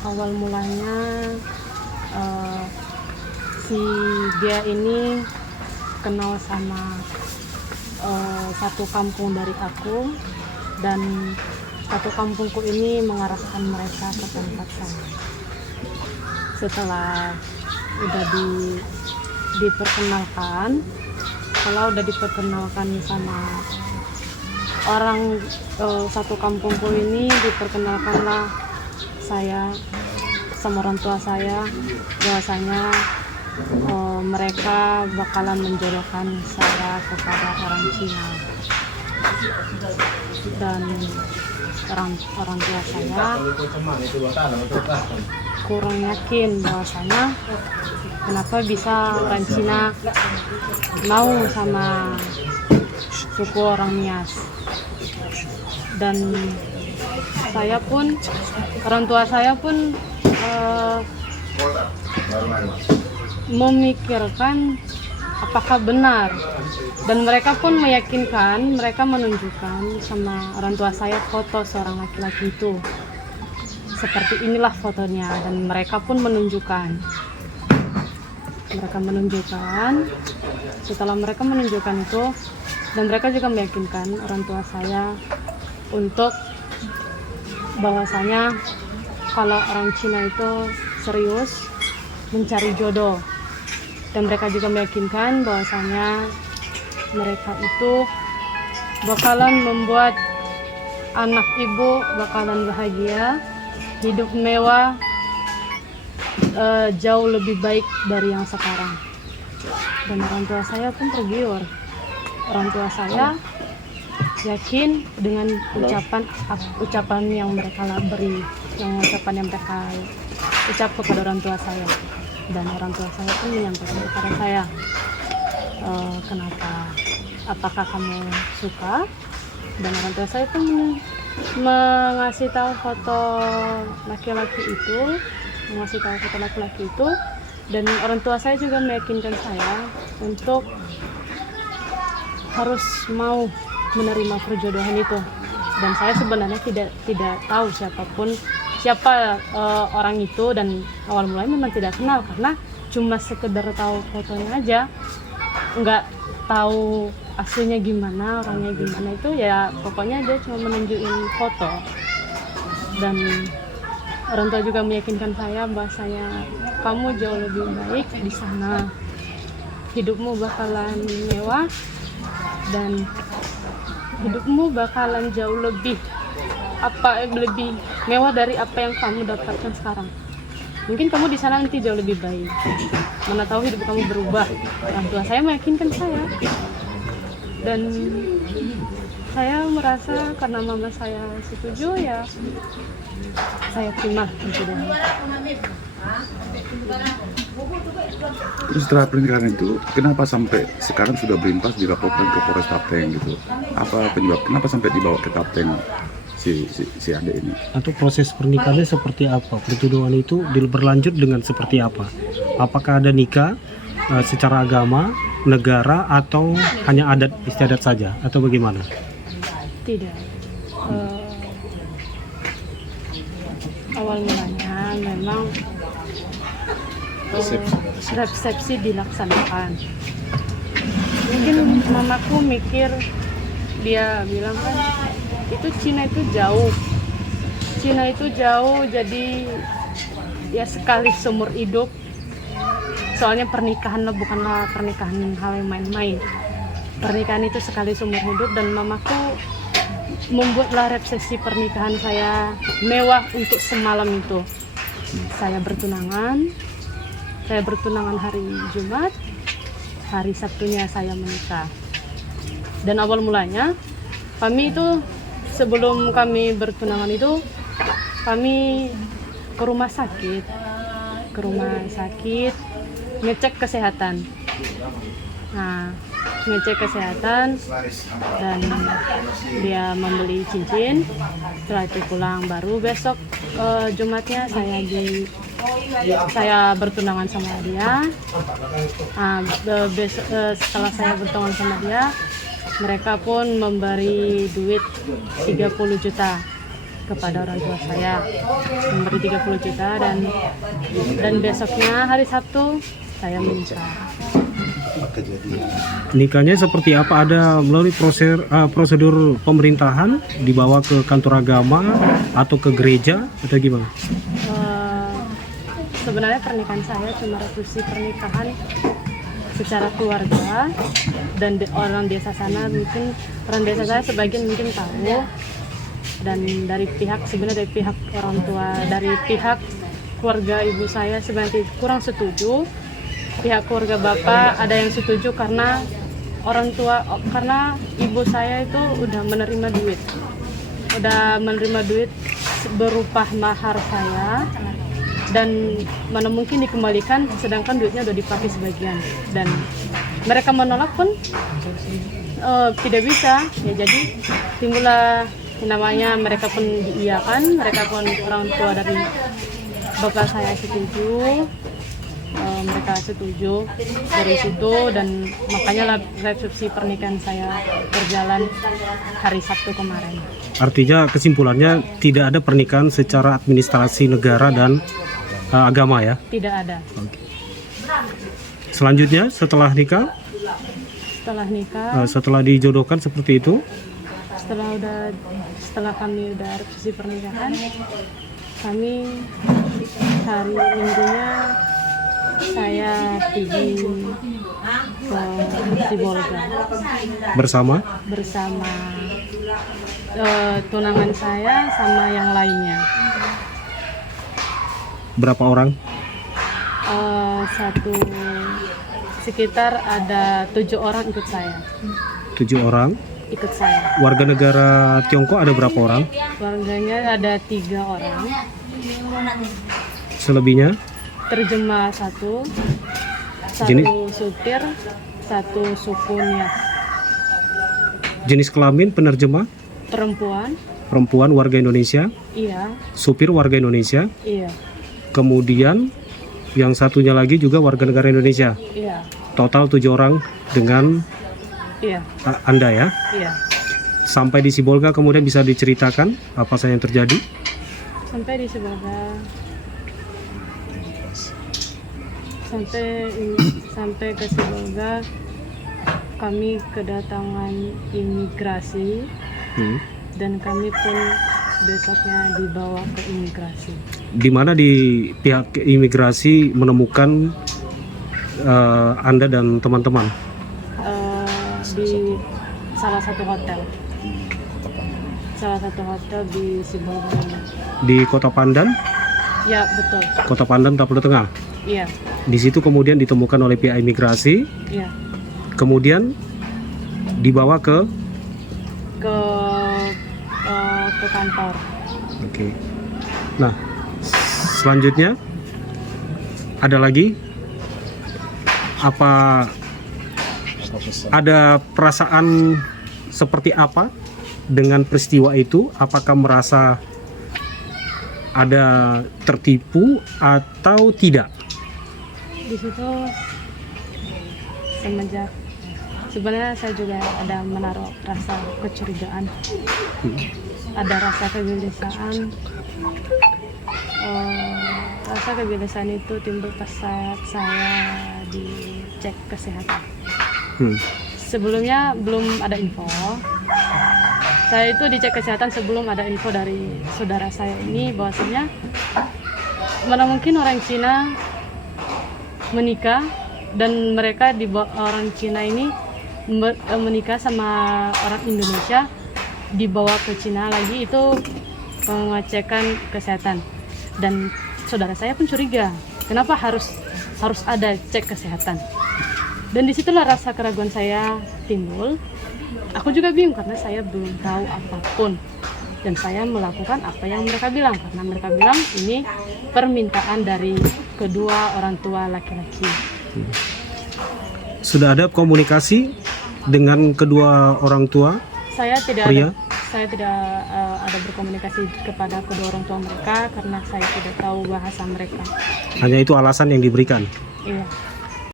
Awal mulanya si dia ini kenal sama satu kampung dari aku, dan satu kampungku ini mengarahkan mereka ke tempat saya. Setelah udah diperkenalkan, kalau udah diperkenalkan sama orang satu kampungku ini, diperkenalkanlah saya sama orang tua saya bahwasanya mereka bakalan menjodohkan saya kepada orang Cina, dan orang tua saya kurang yakin bahwasanya kenapa bisa orang Cina mau sama suku orang Nias. Dan saya pun, orang tua saya pun memikirkan apakah benar, dan mereka pun meyakinkan, mereka menunjukkan sama orang tua saya foto seorang laki-laki itu, seperti inilah fotonya, dan mereka pun menunjukkan. Setelah mereka menunjukkan itu, dan mereka juga meyakinkan orang tua saya untuk bahwasanya kalau orang Cina itu serius mencari jodoh, dan mereka juga meyakinkan bahwasanya mereka itu bakalan membuat anak ibu bakalan bahagia, hidup mewah, jauh lebih baik dari yang sekarang. Dan orang tua saya pun tergiur. Orang tua saya yakin dengan ucapan yang mereka beri, ucapan yang mereka ucap kepada orang tua saya. Dan orang tua saya pun menyampaikan kepada saya, apakah kamu suka? Dan orang tua saya pun mengasih tahu foto laki-laki itu, dan orang tua saya juga meyakinkan saya untuk harus mau menerima perjodohan itu. Dan saya sebenarnya tidak tahu siapa orang itu, dan awal mulanya memang tidak kenal, karena cuma sekedar tahu fotonya aja, nggak tahu aslinya gimana, orangnya gimana. Itu ya pokoknya dia cuma menunjukin foto. Dan orang tua juga meyakinkan saya bahwasanya kamu jauh lebih baik di sana, hidupmu bakalan mewah, dan hidupmu bakalan jauh lebih mewah dari apa yang kamu dapatkan sekarang. Mungkin kamu di sana nanti jauh lebih baik, mana tahu hidup kamu berubah. Orang tua saya meyakinkan saya, dan saya merasa karena mama saya setuju, ya saya terima perjodohan. Terus setelah pernikahan itu, kenapa sampai sekarang sudah berimpas dilaporkan ke Polres Kapteng gitu? Apa penyebab? Kenapa sampai dibawa ke Kapteng si adik ini? Atau proses pernikahannya seperti apa? Perjodohan itu berlanjut dengan seperti apa? Apakah ada nikah secara agama, negara, atau hanya adat istiadat saja, atau bagaimana? Tidak. Awal mulanya memang resepsi dilaksanakan. Mungkin mamaku mikir, dia bilang kan itu Cina itu jauh, jadi ya sekali seumur hidup. Soalnya pernikahan bukanlah pernikahan hal yang main-main. Pernikahan itu sekali seumur hidup, dan mamaku membuatlah resepsi pernikahan saya mewah untuk semalam itu. Saya bertunangan hari Jumat, hari Sabtunya saya menikah. Dan awal mulanya kami itu, sebelum kami bertunangan itu, kami ke rumah sakit ngecek kesehatan. Nah, ngecek kesehatan, dan dia membeli cincin. Setelah itu pulang, baru besok Jumatnya saya bertunangan sama dia. Nah, setelah saya bertunangan sama dia, mereka pun memberi duit 30 juta kepada orang tua saya memberi 30 juta dan besoknya hari Sabtu saya menikah. Nikahnya seperti apa? Ada melalui prosedur pemerintahan, dibawa ke kantor agama atau ke gereja atau gimana? Sebenarnya pernikahan saya cuma resepsi pernikahan secara keluarga dan orang desa sana, mungkin orang desa saya sebagian mungkin tahu, dan dari pihak orang tua, dari pihak keluarga ibu saya sebenarnya kurang setuju. Pihak keluarga bapak ada yang setuju karena karena ibu saya itu udah menerima duit berupa mahar saya, dan mana mungkin dikembalikan sedangkan duitnya udah dipakai sebagian, dan mereka menolak pun tidak bisa ya. Jadi timbullah namanya, mereka pun diiyakan, mereka pun orang tua dari bapak saya setuju, mereka setuju dari situ, dan makanya resepsi pernikahan saya berjalan hari Sabtu kemarin. Artinya kesimpulannya tidak ada pernikahan secara administrasi negara dan agama ya? Tidak ada. Oke. Selanjutnya setelah nikah, setelah dijodohkan seperti itu, setelah kami udah resepsi pernikahan, kami hari Minggunya saya pergi ke Sibolga bersama tunangan saya sama yang lainnya. Berapa orang? Sekitar ada 7 orang ikut saya. 7 orang? Ikut saya. Warga negara Tiongkok ada berapa orang? Warganya ada 3 orang. Selebihnya? Terjemah 1 supir, 1 suku Nias. Jenis kelamin penerjemah? Perempuan warga Indonesia? Iya. Supir warga Indonesia? Iya. Kemudian yang satunya lagi juga warga negara Indonesia? Iya. Total 7 orang dengan Anda ya? Iya. Sampai di Sibolga kemudian bisa diceritakan apa saja yang terjadi? Sampai di Sibolga, sampai ke Sibolga, kami kedatangan imigrasi, dan kami pun besoknya dibawa ke imigrasi. Di mana di pihak imigrasi menemukan Anda dan teman-teman? Di salah satu hotel di Sibolga. Di Kota Pandan? Ya, betul. Kota Pandan, Taplu Tengah? Iya. Di situ kemudian ditemukan oleh pihak imigrasi. Iya. Kemudian dibawa ke kantor. Oke. Nah, selanjutnya ada lagi apa? Ada perasaan seperti apa dengan peristiwa itu? Apakah merasa ada tertipu atau tidak? Di situ sebenarnya saya juga ada menaruh rasa kecurigaan, ada rasa kegelisahan. Rasa kegelisahan itu timbul pas saat saya dicek kesehatan. Sebelumnya belum ada info. Saya itu dicek kesehatan sebelum ada info dari saudara saya ini bahwasanya mana mungkin orang Cina menikah dan mereka orang Cina ini menikah sama orang Indonesia, dibawa ke Cina lagi itu pengecekan kesehatan, dan saudara saya pun curiga kenapa harus ada cek kesehatan, dan disitulah rasa keraguan saya timbul. Aku juga bingung karena saya belum tahu apapun, dan saya melakukan apa yang mereka bilang karena mereka bilang ini permintaan dari kedua orang tua laki-laki. Sudah ada komunikasi dengan kedua orang tua? Saya tidak pria? Saya tidak ada berkomunikasi kepada kedua orang tua mereka karena saya tidak tahu bahasa mereka. Hanya itu alasan yang diberikan? Iya.